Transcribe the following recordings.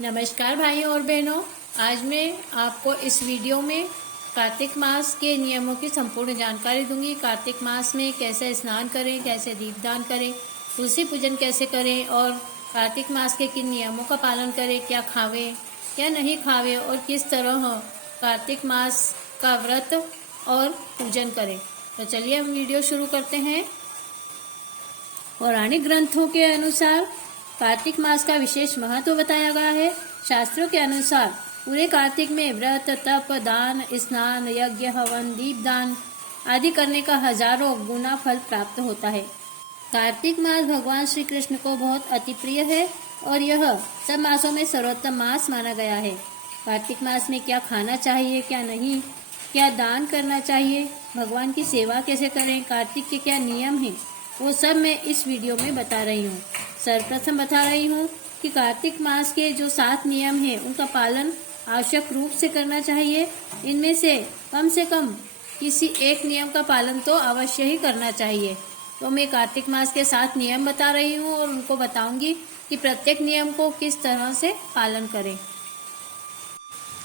नमस्कार भाइयों और बहनों, आज मैं आपको इस वीडियो में कार्तिक मास के नियमों की संपूर्ण जानकारी दूंगी। कार्तिक मास में कैसे स्नान करें, कैसे दीपदान करें, तुलसी पूजन कैसे करें और कार्तिक मास के किन नियमों का पालन करें, क्या खावें क्या नहीं खावें और किस तरह कार्तिक मास का व्रत और पूजन करें। तो चलिए हम वीडियो शुरू करते हैं। पौराणिक ग्रंथों के अनुसार कार्तिक मास का विशेष महत्व बताया गया है। शास्त्रों के अनुसार पूरे कार्तिक में व्रत, तप, दान, स्नान, यज्ञ, हवन, दीपदान आदि करने का हजारों गुना फल प्राप्त होता है। कार्तिक मास भगवान श्री कृष्ण को बहुत अति प्रिय है और यह सब मासों में सर्वोत्तम मास माना गया है। कार्तिक मास में क्या खाना चाहिए, क्या नहीं, क्या दान करना चाहिए, भगवान की सेवा कैसे करें, कार्तिक के क्या नियम हैं, वो सब मैं इस वीडियो में बता रही हूँ। सर्वप्रथम बता रही हूँ कि कार्तिक मास के जो 7 नियम हैं उनका पालन आवश्यक रूप से करना चाहिए। इनमें से कम किसी एक नियम का पालन तो अवश्य ही करना चाहिए। तो मैं कार्तिक मास के 7 नियम बता रही हूँ और उनको बताऊंगी कि प्रत्येक नियम को किस तरह से पालन करें।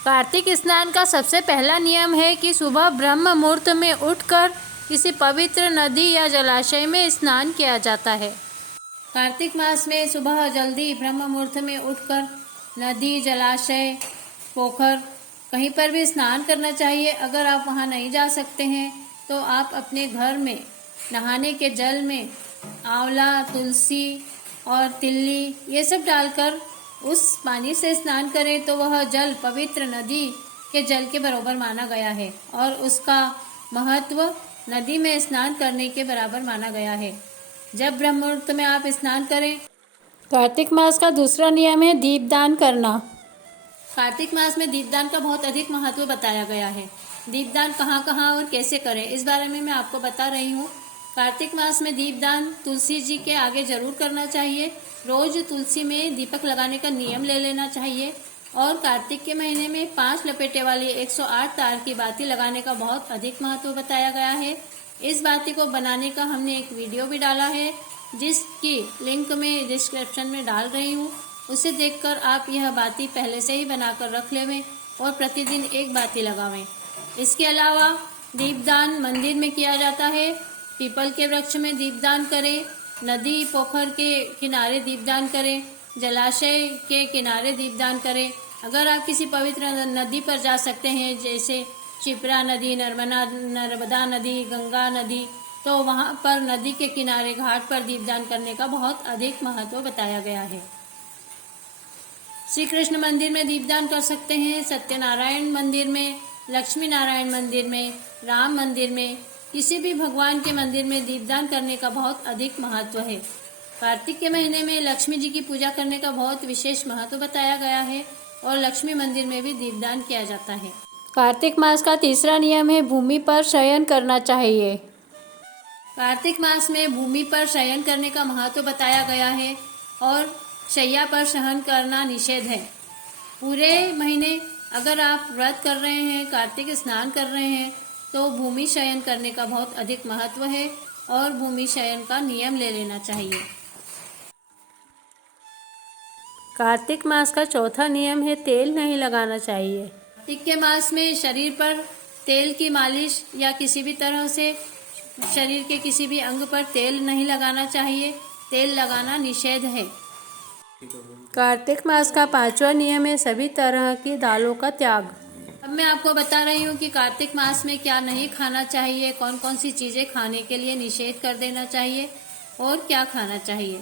कार्तिक स्नान का सबसे पहला नियम है कि सुबह ब्रह्म मुहूर्त में उठकर किसी पवित्र नदी या जलाशय में स्नान किया जाता है। कार्तिक मास में सुबह जल्दी ब्रह्म मुहूर्त में उठकर नदी, जलाशय, पोखर कहीं पर भी स्नान करना चाहिए। अगर आप वहां नहीं जा सकते हैं तो आप अपने घर में नहाने के जल में आंवला, तुलसी और तिल्ली ये सब डालकर उस पानी से स्नान करें तो वह जल पवित्र नदी के जल के बराबर माना गया है और उसका महत्व नदी में स्नान करने के बराबर माना गया है। जब ब्रह्म मुहूर्त में आप स्नान करें। कार्तिक मास का दूसरा नियम है दीपदान करना। कार्तिक मास में दीपदान का बहुत अधिक महत्व बताया गया है। दीपदान कहाँ कहाँ और कैसे करें इस बारे में मैं आपको बता रही हूँ। कार्तिक मास में दीपदान तुलसी जी के आगे जरूर करना चाहिए। रोज तुलसी में दीपक लगाने का नियम ले लेना चाहिए और कार्तिक के महीने में 5 लपेटे वाली 108 तार की बाती लगाने का बहुत अधिक महत्व बताया गया है। इस बाती को बनाने का हमने एक वीडियो भी डाला है जिसकी लिंक मैं डिस्क्रिप्शन में डाल रही हूँ। उसे देखकर आप यह बाती पहले से ही बनाकर रख लेवें और प्रतिदिन एक बाती लगावें। इसके अलावा दीपदान मंदिर में किया जाता है। पीपल के वृक्ष में दीपदान करें, नदी पोखर के किनारे दीपदान करें, जलाशय के किनारे दीपदान करें। अगर आप किसी पवित्र नदी पर जा सकते हैं जैसे शिप्रा नदी, नर्मदा नदी, गंगा नदी, तो वहां पर नदी के किनारे घाट पर दीपदान करने का बहुत अधिक महत्व बताया गया है। श्री कृष्ण मंदिर में दीपदान कर सकते हैं, सत्यनारायण मंदिर में, लक्ष्मी नारायण मंदिर में, राम मंदिर में, किसी भी भगवान के मंदिर में दीपदान करने का बहुत अधिक महत्व है। कार्तिक के महीने में लक्ष्मी जी की पूजा करने का बहुत विशेष महत्व बताया गया है और लक्ष्मी मंदिर में भी दीपदान किया जाता है। कार्तिक मास का तीसरा नियम है भूमि पर शयन करना चाहिए। कार्तिक मास में भूमि पर शयन करने का महत्व बताया गया है और शैया पर शयन करना निषेध है। पूरे महीने अगर आप व्रत कर रहे हैं, कार्तिक स्नान कर रहे हैं तो भूमि शयन करने का बहुत अधिक महत्व है और भूमि शयन का नियम ले लेना चाहिए। कार्तिक मास का चौथा नियम है तेल नहीं लगाना चाहिए। कार्तिक के मास में शरीर पर तेल की मालिश या किसी भी तरह से शरीर के किसी भी अंग पर तेल नहीं लगाना चाहिए। तेल लगाना निषेध है। कार्तिक मास का 5वां नियम है सभी तरह की दालों का त्याग। अब मैं आपको बता रही हूँ कि कार्तिक मास में क्या नहीं खाना चाहिए, कौन कौन सी चीजें खाने के लिए निषेध कर देना चाहिए और क्या खाना चाहिए।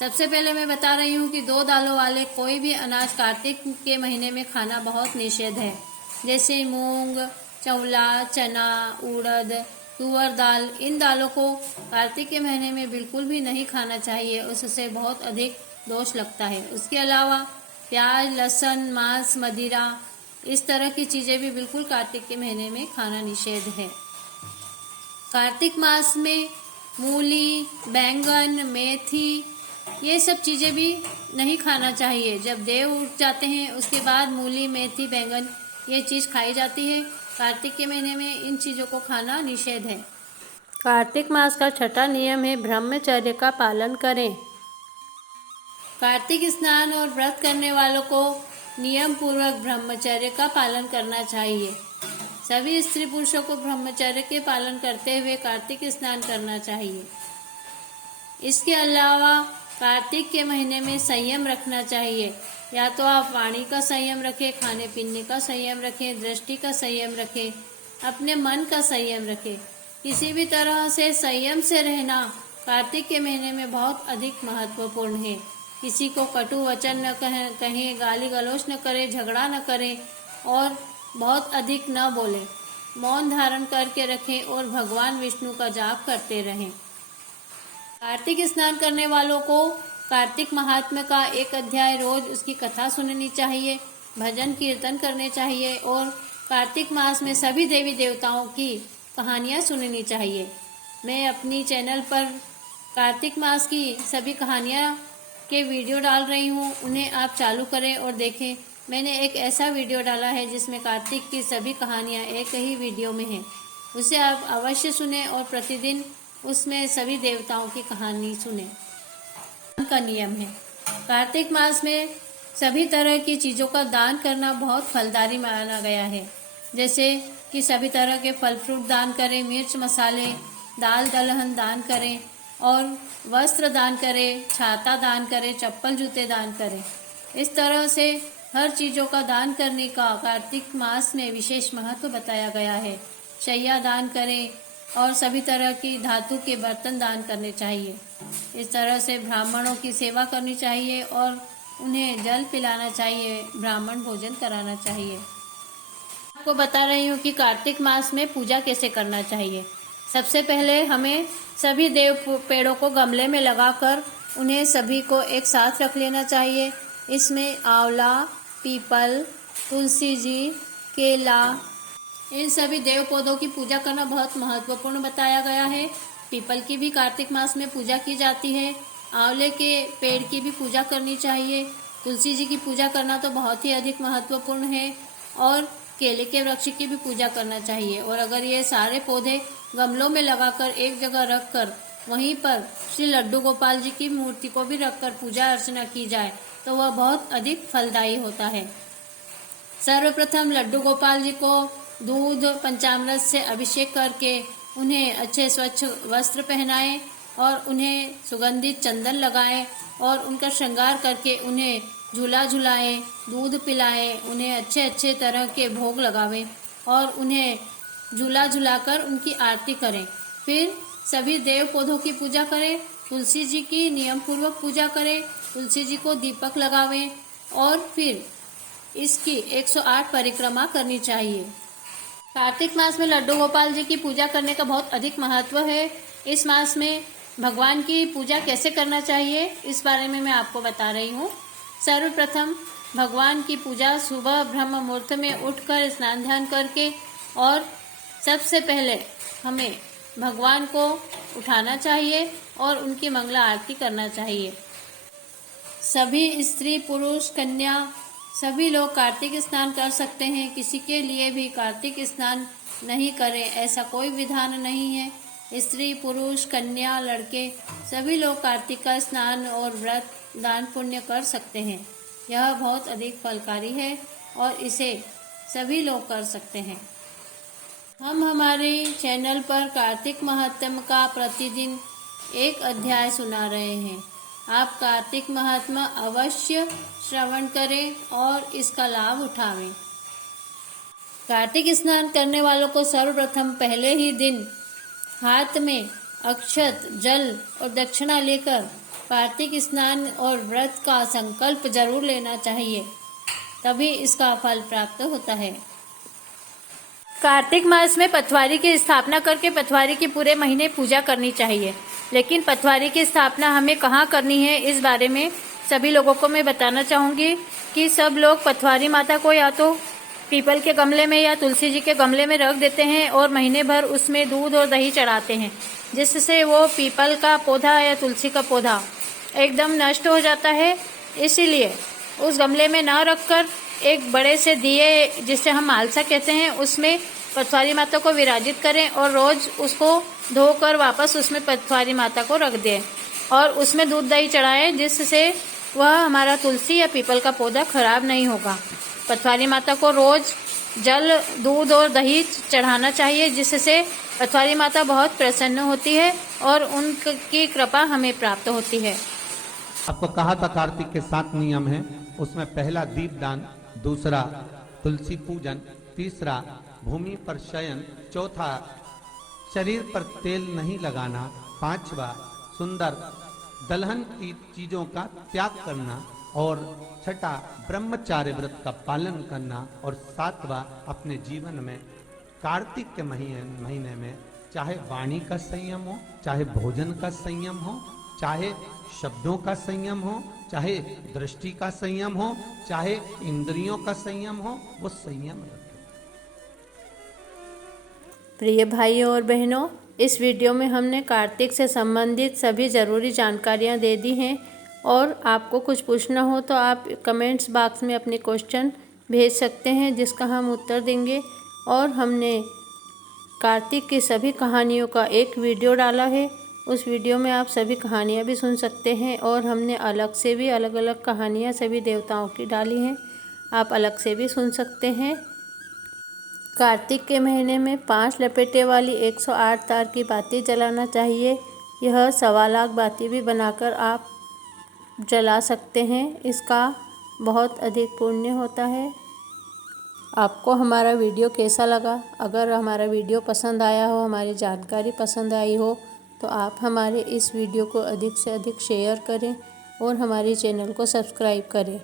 सबसे पहले मैं बता रही हूँ कि 2 दालों वाले कोई भी अनाज कार्तिक के महीने में खाना बहुत निषेध है। जैसे मूंग, चौला, चना, उड़द, तुअर दाल, इन दालों को कार्तिक के महीने में बिल्कुल भी नहीं खाना चाहिए, उससे बहुत अधिक दोष लगता है। उसके अलावा प्याज, लहसुन, मांस, मदिरा इस तरह की चीजें भी बिल्कुल कार्तिक के महीने में खाना निषेध है। कार्तिक मास में मूली, बैंगन, मेथी ये सब चीजें भी नहीं खाना चाहिए। जब देव उठ जाते हैं उसके बाद मूली, मेथी, बैंगन ये चीज खाई जाती है। कार्तिक के महीने में इन चीजों को खाना निषेध है। कार्तिक मास का 6वां नियम है ब्रह्मचर्य का पालन करें। कार्तिक स्नान और व्रत करने वालों को नियम पूर्वक ब्रह्मचर्य का पालन करना चाहिए। सभी स्त्री पुरुषों को ब्रह्मचर्य के पालन करते हुए कार्तिक स्नान करना चाहिए। इसके अलावा कार्तिक के महीने में संयम रखना चाहिए। या तो आप वाणी का संयम रखें, खाने पीने का संयम रखें, दृष्टि का संयम रखें, अपने मन का संयम रखें। किसी भी तरह से संयम से रहना कार्तिक के महीने में बहुत अधिक महत्वपूर्ण है। किसी को कटु वचन न कहें, गाली गलौज न करें, झगड़ा न करें और बहुत अधिक न बोलें। मौन धारण करके रखें और भगवान विष्णु का जाप करते रहें। कार्तिक स्नान करने वालों को कार्तिक महात्म्य का एक अध्याय रोज उसकी कथा सुननी चाहिए, भजन कीर्तन करने चाहिए और कार्तिक मास में सभी देवी देवताओं की कहानियाँ सुननी चाहिए। मैं अपनी चैनल पर कार्तिक मास की सभी कहानियाँ के वीडियो डाल रही हूँ, उन्हें आप चालू करें और देखें। मैंने एक ऐसा वीडियो डाला है जिसमें कार्तिक की सभी कहानियाँ एक ही वीडियो में हैं, उसे आप अवश्य सुनें और प्रतिदिन उसमें सभी देवताओं की कहानी सुनें। का नियम है, कार्तिक मास में सभी तरह की चीज़ों का दान करना बहुत फलदायी माना गया है। जैसे कि सभी तरह के फल फ्रूट दान करें, मिर्च मसाले, दाल दलहन दान करें और वस्त्र दान करें, छाता दान करें, चप्पल जूते दान करें। इस तरह से हर चीज़ों का दान करने का कार्तिक मास में विशेष महत्व बताया गया है। शैया दान करें और सभी तरह की धातु के बर्तन दान करने चाहिए। इस तरह से ब्राह्मणों की सेवा करनी चाहिए और उन्हें जल पिलाना चाहिए, ब्राह्मण भोजन कराना चाहिए। आपको बता रही हूँ कि कार्तिक मास में पूजा कैसे करना चाहिए। सबसे पहले हमें सभी देव पेड़ों को गमले में लगाकर उन्हें सभी को एक साथ रख लेना चाहिए। इसमें आंवला, पीपल, तुलसी जी, केला, इन सभी देव पौधों की पूजा करना बहुत महत्वपूर्ण बताया गया है। पीपल की भी कार्तिक मास में पूजा की जाती है। आंवले के पेड़ की भी पूजा करनी चाहिए। तुलसी जी की पूजा करना तो बहुत ही अधिक महत्वपूर्ण है और केले के वृक्ष की भी पूजा करना चाहिए। और अगर ये सारे पौधे गमलों में लगाकर एक जगह रखकर वहीं पर श्री लड्डू गोपाल जी की मूर्ति को भी रखकर पूजा अर्चना की जाए तो वह बहुत अधिक फलदायी होता है। सर्वप्रथम लड्डू गोपाल जी को दूध पंचामृत से अभिषेक करके उन्हें अच्छे स्वच्छ वस्त्र पहनाएं और उन्हें सुगंधित चंदन लगाएं और उनका श्रृंगार करके उन्हें झूला झुलाएं, दूध पिलाएं, उन्हें अच्छे अच्छे तरह के भोग लगावें और उन्हें झूला झुलाकर उनकी आरती करें। फिर सभी देव पौधों की पूजा करें, तुलसी जी की नियम पूर्वक पूजा करें, तुलसी जी को दीपक लगावें और फिर इसकी 108 परिक्रमा करनी चाहिए। कार्तिक मास में लड्डू गोपाल जी की पूजा करने का बहुत अधिक महत्व है। इस मास में भगवान की पूजा कैसे करना चाहिए इस बारे में मैं आपको बता रही हूँ। सर्वप्रथम भगवान की पूजा सुबह ब्रह्म मुहूर्त में उठकर स्नान ध्यान करके और सबसे पहले हमें भगवान को उठाना चाहिए और उनकी मंगला आरती करना चाहिए। सभी स्त्री पुरुष कन्या सभी लोग कार्तिक स्नान कर सकते हैं। किसी के लिए भी कार्तिक स्नान नहीं करें ऐसा कोई विधान नहीं है। स्त्री पुरुष कन्या लड़के सभी लोग कार्तिक का स्नान और व्रत दान पुण्य कर सकते हैं। यह बहुत अधिक फलकारी है और इसे सभी लोग कर सकते हैं। हम हमारे चैनल पर कार्तिक महात्म्य का प्रतिदिन एक अध्याय सुना रहे हैं। आप कार्तिक महात्मा अवश्य श्रवण करें और इसका लाभ उठावें। कार्तिक स्नान करने वालों को सर्वप्रथम पहले ही दिन हाथ में अक्षत, जल और दक्षिणा लेकर कार्तिक स्नान और व्रत का संकल्प जरूर लेना चाहिए, तभी इसका फल प्राप्त होता है। कार्तिक मास में पटवारी की स्थापना करके पटवारी की पूरे महीने पूजा करनी चाहिए। लेकिन पटवारी की स्थापना हमें कहाँ करनी है इस बारे में सभी लोगों को मैं बताना चाहूँगी कि सब लोग पटवारी माता को या तो पीपल के गमले में या तुलसी जी के गमले में रख देते हैं और महीने भर उसमें दूध और दही चढ़ाते हैं, जिससे वो पीपल का पौधा या तुलसी का पौधा एकदम नष्ट हो जाता है। इसीलिए उस गमले में ना रखकर एक बड़े से दिए, जिसे हम मालसा कहते हैं, उसमें पटवारी माता को विराजित करें और रोज उसको धोकर वापस उसमें पटवारी माता को रख दें और उसमें दूध दही चढ़ाएं, जिससे वह हमारा तुलसी या पीपल का पौधा खराब नहीं होगा। पथवारी माता को रोज जल, दूध और दही चढ़ाना चाहिए, जिससे पथवारी माता बहुत प्रसन्न होती है और उनकी कृपा हमें प्राप्त होती है। आपको कहा था कार्तिक के 7 नियम हैं, उसमें पहला दीपदान, दूसरा तुलसी पूजन, तीसरा भूमि पर शयन, चौथा शरीर पर तेल नहीं लगाना, पांचवा सुंदर दलहन की चीजों का त्याग करना, और छठा ब्रह्मचार्य व्रत का पालन करना, और सातवां अपने जीवन में कार्तिक के महीने में चाहे वाणी का संयम हो, चाहे भोजन का संयम हो, चाहे शब्दों का संयम हो, चाहे दृष्टि का संयम हो, चाहे इंद्रियों का संयम हो, वो संयम रखें। प्रिय भाइयों और बहनों, इस वीडियो में हमने कार्तिक से संबंधित सभी ज़रूरी जानकारियाँ दे दी हैं, और आपको कुछ पूछना हो तो आप कमेंट्स बॉक्स में अपने क्वेश्चन भेज सकते हैं, जिसका हम उत्तर देंगे। और हमने कार्तिक की सभी कहानियों का एक वीडियो डाला है, उस वीडियो में आप सभी कहानियाँ भी सुन सकते हैं, और हमने अलग से भी अलग अलग कहानियाँ सभी देवताओं की डाली हैं, आप अलग से भी सुन सकते हैं। कार्तिक के महीने में 5 लपेटे वाली 108 तार की बाती जलाना चाहिए। यह 1.25 लाख बाती भी बनाकर आप जला सकते हैं, इसका बहुत अधिक पुण्य होता है। आपको हमारा वीडियो कैसा लगा? अगर हमारा वीडियो पसंद आया हो, हमारी जानकारी पसंद आई हो, तो आप हमारे इस वीडियो को अधिक से अधिक शेयर करें और हमारे चैनल को सब्सक्राइब करें।